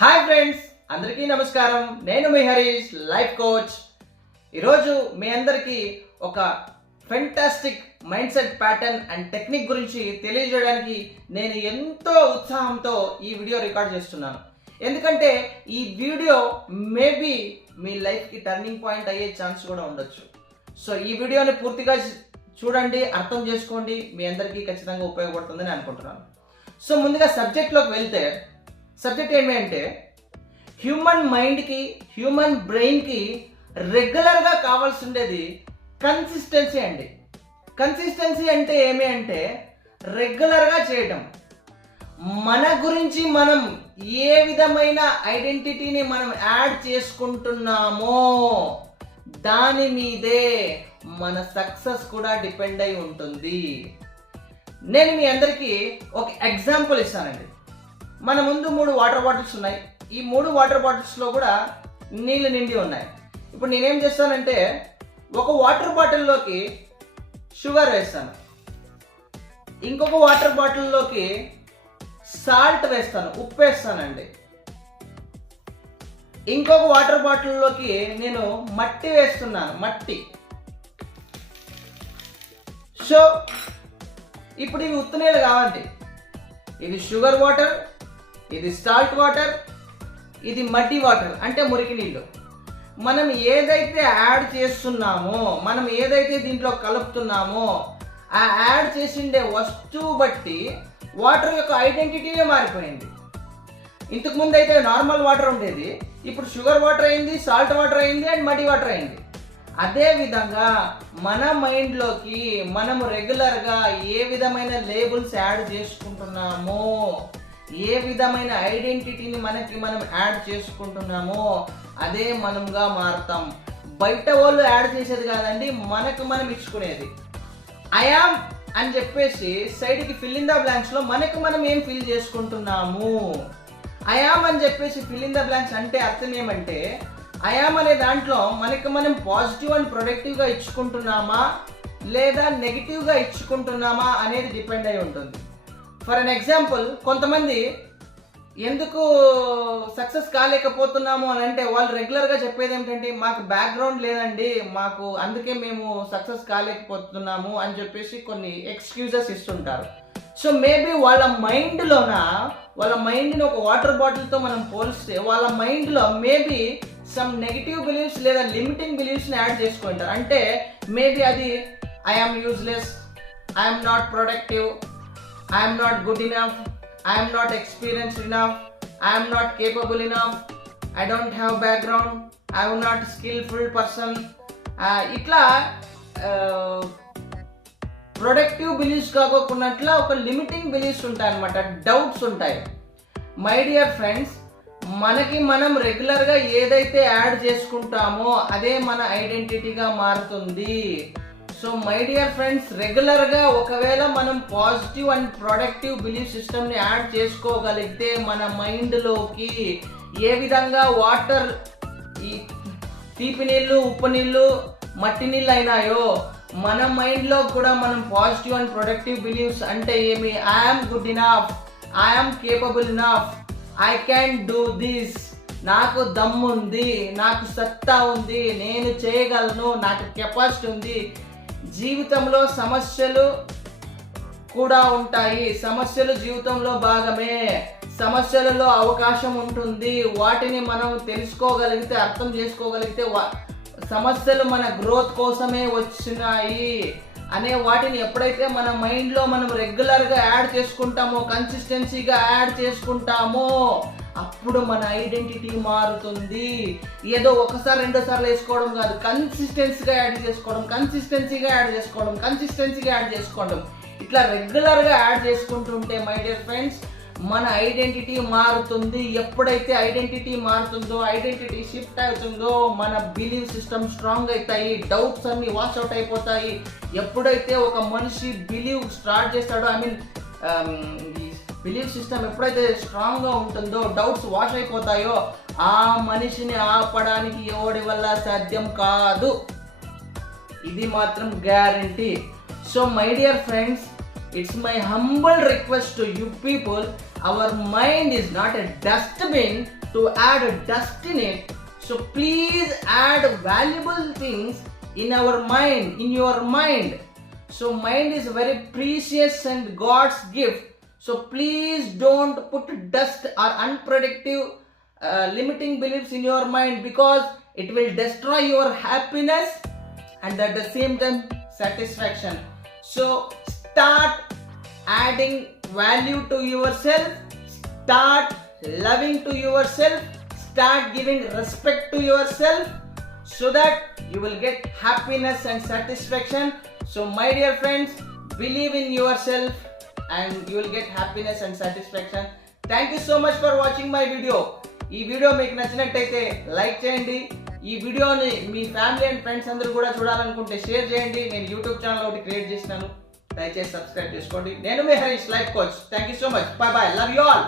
Hi friends, అందరికీ నమస్కారం. నేను మీ హరీష్, లైఫ్ కోచ్. ఈరోజు మీ అందరికీ ఒక fantastic mind set pattern and technique గురించి తెలియజేయడానికి నేను ఎంతో ఉత్సాహంతో ఈ వీడియో రికార్డ్ చేస్తున్నాను. ఎందుకంటే ఈ వీడియో మేబీ మీ లైఫ్కి టర్నింగ్ పాయింట్ అయ్యే ఛాన్స్ కూడా ఉండొచ్చు. సో ఈ వీడియోని పూర్తిగా చూడండి, అర్థం చేసుకోండి. మీ అందరికీ ఖచ్చితంగా ఉపయోగపడుతుందని అనుకుంటున్నాను. సో ముందుగా సబ్జెక్ట్లోకి వెళ్తే, సబ్జెక్ట్ ఏంటి అంటే హ్యూమన్ మైండ్కి, హ్యూమన్ బ్రెయిన్కి రెగ్యులర్గా కావాల్సి ఉండేది కన్సిస్టెన్సీ అండి. కన్సిస్టెన్సీ అంటే ఏమి అంటే రెగ్యులర్గా చేయటం. మన గురించి మనం ఏ విధమైన ఐడెంటిటీని మనం యాడ్ చేసుకుంటున్నామో దాని మీదే మన సక్సెస్ కూడా డిపెండ్ అయి ఉంటుంది. నేను మీ అందరికీ ఒక ఎగ్జాంపుల్ ఇస్తానండి. మన ముందు 3 వాటర్ బాటిల్స్ ఉన్నాయి. ఈ 3 వాటర్ బాటిల్స్లో కూడా నీళ్లు నిండి ఉన్నాయి. ఇప్పుడు నేనేం చేస్తానంటే ఒక వాటర్ బాటిల్లోకి షుగర్ వేస్తాను, ఇంకొక వాటర్ బాటిల్లోకి సాల్ట్ వేస్తాను, ఉప్పు వేస్తానండి. ఇంకొక వాటర్ బాటిల్లోకి నేను మట్టి వేస్తున్నాను, మట్టి. సో ఇప్పుడు ఇవి ఉత్తునీళ్ళు కావండి. ఇది షుగర్ వాటర్, ఇది సాల్ట్ వాటర్, ఇది మడ్డి వాటర్ అంటే మురికి నీళ్ళు. మనం ఏదైతే యాడ్ చేస్తున్నామో, మనం ఏదైతే దీంట్లో కలుపుతున్నామో ఆ యాడ్ చేసిండే వస్తువు బట్టి వాటర్ యొక్క ఐడెంటిటీనే మారిపోయింది. ఇంతకు ముందు అయితే నార్మల్ వాటర్ ఉండేది, ఇప్పుడు షుగర్ వాటర్ అయింది, సాల్ట్ వాటర్ అయింది అండ్ మడ్డి వాటర్ అయింది. అదే విధంగా మన మైండ్లోకి మనము రెగ్యులర్గా ఏ విధమైన లేబుల్స్ యాడ్ చేసుకుంటున్నామో, ఏ విధమైన ఐడెంటిటీని మనం యాడ్ చేసుకుంటున్నామో అదే మనంగా మారుతాం. బయట వాళ్ళు యాడ్ చేసేది కాదండి, మనకు మనం ఇచ్చుకునేది. ఐయామ్ అని చెప్పేసి సైడ్కి ఫిల్ ఇన్ ద బ్లాంక్స్లో మనకు మనం ఏం ఫిల్ చేసుకుంటున్నాము. ఐయామ్ అని చెప్పేసి ఫిల్ ఇన్ ద బ్లాంక్స్ అంటే అర్థం ఏమంటే, ఐయామ్ అనే దాంట్లో మనకు మనం పాజిటివ్ అండ్ ప్రొడక్టివ్గా ఇచ్చుకుంటున్నామా లేదా నెగిటివ్గా ఇచ్చుకుంటున్నామా అనేది డిపెండ్ అయి ఉంటుంది. ఫర్ అన్ ఎగ్జాంపుల్, కొంతమంది ఎందుకు సక్సెస్ కాలేకపోతున్నాము అని అంటే వాళ్ళు రెగ్యులర్గా చెప్పేది ఏమిటంటే మాకు బ్యాక్గ్రౌండ్ లేదండి, మాకు అందుకే మేము సక్సెస్ కాలేకపోతున్నాము అని చెప్పేసి కొన్ని ఎక్స్క్యూజెస్ ఇస్తుంటారు. సో మేబీ వాళ్ళ మైండ్ని ఒక వాటర్ బాటిల్తో మనం పోలిస్తే వాళ్ళ మైండ్లో మేబీ సమ్ నెగిటివ్ బిలీఫ్స్ లేదా లిమిటింగ్ బిలీఫ్స్ని యాడ్ చేసుకుంటారు. అంటే మేబీ అది I'm useless, I'm not productive, I'm not good enough, I'm not experienced enough, I'm not capable enough, I don't have background, I'm not skilful person. ఇట్లా productive beliefs కాకోకున్నట్లా ఒక limiting beliefs ఉంటాయి అన్నమాట, doubts ఉంటాయి. My dear friends, మనకి మనం రెగ్యులర్గా ఏదైతే add చేసుకుంటామో అదే మన ఐడెంటిటీగా మారుతుంది. సో మై డియర్ ఫ్రెండ్స్, రెగ్యులర్గా ఒకవేళ మనం పాజిటివ్ అండ్ ప్రొడక్టివ్ బిలీఫ్ సిస్టమ్ని యాడ్ చేసుకోగలిగితే మన మైండ్లోకి ఏ విధంగా వాటర్, ఈ తీపి నీళ్ళు, ఉప్పు నీళ్ళు, మట్టి నీళ్ళు అయినాయో మన మైండ్లో కూడా మనం పాజిటివ్ అండ్ ప్రొడక్టివ్ బిలీఫ్స్ అంటే ఏమి, I'm good enough, I'm capable enough, I can do this, నాకు దమ్ము ఉంది, నాకు సత్తా ఉంది, నేను చేయగలను, నాకు కెపాసిటీ ఉంది. జీవితంలో సమస్యలు కూడా ఉంటాయి, సమస్యలు జీవితంలో భాగమే, సమస్యలలో అవకాశం ఉంటుంది. వాటిని మనం తెలుసుకోగలిగితే, అర్థం చేసుకోగలిగితే సమస్యలు మన గ్రోత్ కోసమే వచ్చినాయి అనే వాటిని ఎప్పుడైతే మన మైండ్లో మనం రెగ్యులర్గా యాడ్ చేసుకుంటామో, కన్సిస్టెన్సీగా యాడ్ చేసుకుంటామో అప్పుడు మన ఐడెంటిటీ మారుతుంది. ఏదో ఒకసారి 2 సార్లు వేసుకోవడం కాదు, కన్సిస్టెన్సీగా యాడ్ చేసుకోవడం. ఇట్లా రెగ్యులర్గా యాడ్ చేసుకుంటుంటే మై డియర్ ఫ్రెండ్స్ మన ఐడెంటిటీ మారుతుంది. ఎప్పుడైతే ఐడెంటిటీ మారుతుందో, ఐడెంటిటీ షిఫ్ట్ అవుతుందో మన బిలీవ్ సిస్టమ్ స్ట్రాంగ్ అవుతాయి, డౌట్స్ అన్ని వాష్ అవుట్ అయిపోతాయి. ఎప్పుడైతే ఒక మనిషి బిలీవ్ స్టార్ట్ చేస్తాడో, బిలీవ్ సిస్టమ్ ఎప్పుడైతే స్ట్రాంగ్గా ఉంటుందో, డౌట్స్ వాష్ అయిపోతాయో ఆ మనిషిని ఆపడానికి ఎవడి వల్ల సాధ్యం కాదు. ఇది మాత్రం guarantee. So my dear friends, it's my humble request to you people, our mind is not a dustbin to add dust in it. So please add valuable things in our mind, in your mind. So mind is very precious and God's gift. So please don't put dust or unproductive limiting beliefs in your mind, because it will destroy your happiness and at the same time satisfaction. So start adding value to yourself, start loving to yourself, start giving respect to yourself, so that you will get happiness and satisfaction. So my dear friends, believe in yourself and you will get happiness and satisfaction. Thank you so much for watching my video. ఈ video మీకు నచ్చినట్టయితే like చేయండి. ఈ వీడియోని మీ family and friends అందరూ కూడా చూడాలనుకుంటే share చేయండి. నేను యూట్యూబ్ ఛానల్ ఒకటి క్రియేట్ చేసినాను, దయచేసి సబ్స్క్రైబ్ చేసుకోండి. నేను మీ Harish, life coach. Thank you so much. Bye bye. Love you all.